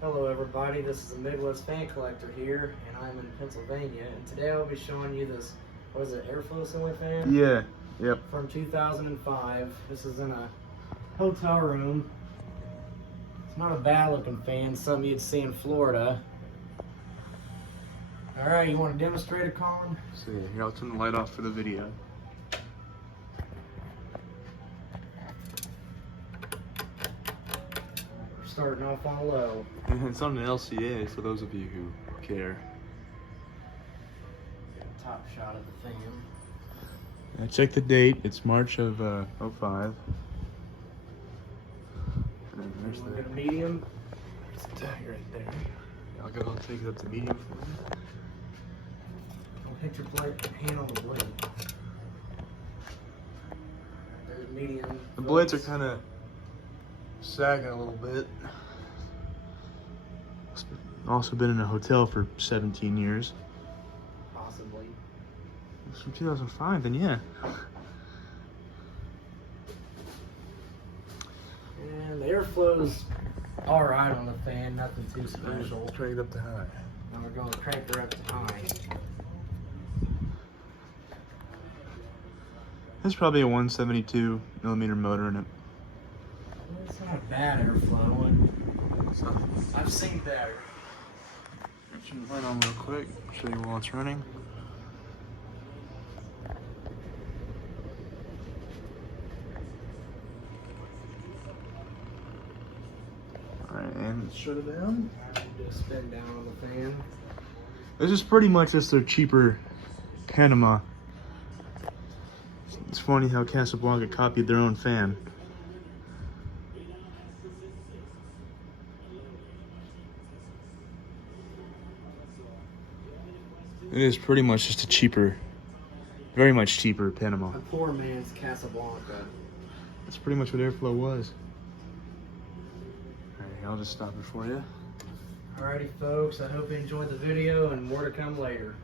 Hello everybody, this is the Midwest Fan Collector here, and I'm in Pennsylvania, and today I'll be showing you this, what is it, airflow ceiling fan? Yeah, yep. From 2005. This is in a hotel room. It's not a bad looking fan, something you'd see in Florida. Alright, you want to demonstrate it, Colin? So yeah, here, I'll turn the light off for the video. We're starting off on low. And it's on an LCA, for those of you who care. Top shot of the fan. Check the date, it's March of 05. And there's We'll get a medium. there's the tag right there. I'll take it up to medium for you. Don't hit your hand on the blade. There's medium. The blades are kind of sagging a little bit. Also been in a hotel for 17 years. Possibly. It's from 2005, then yeah. And the airflow's alright on the fan, nothing too special. Crank it up to high. Now we're going to crank her up to high. There's probably a 172 millimeter motor in it. It's not a bad airflow, and So, I've seen better. turn the light on real quick, show you while it's running. Alright, and shut it down. Do a spin down on the fan. This is pretty much just their cheaper Panama. It's funny how Casablanca copied their own fan. It is pretty much just a cheaper, very much cheaper Panama. A poor man's Casablanca. That's pretty much what airflow was. Alright, I'll just stop it for you. Alrighty folks, I hope you enjoyed the video and more to come later.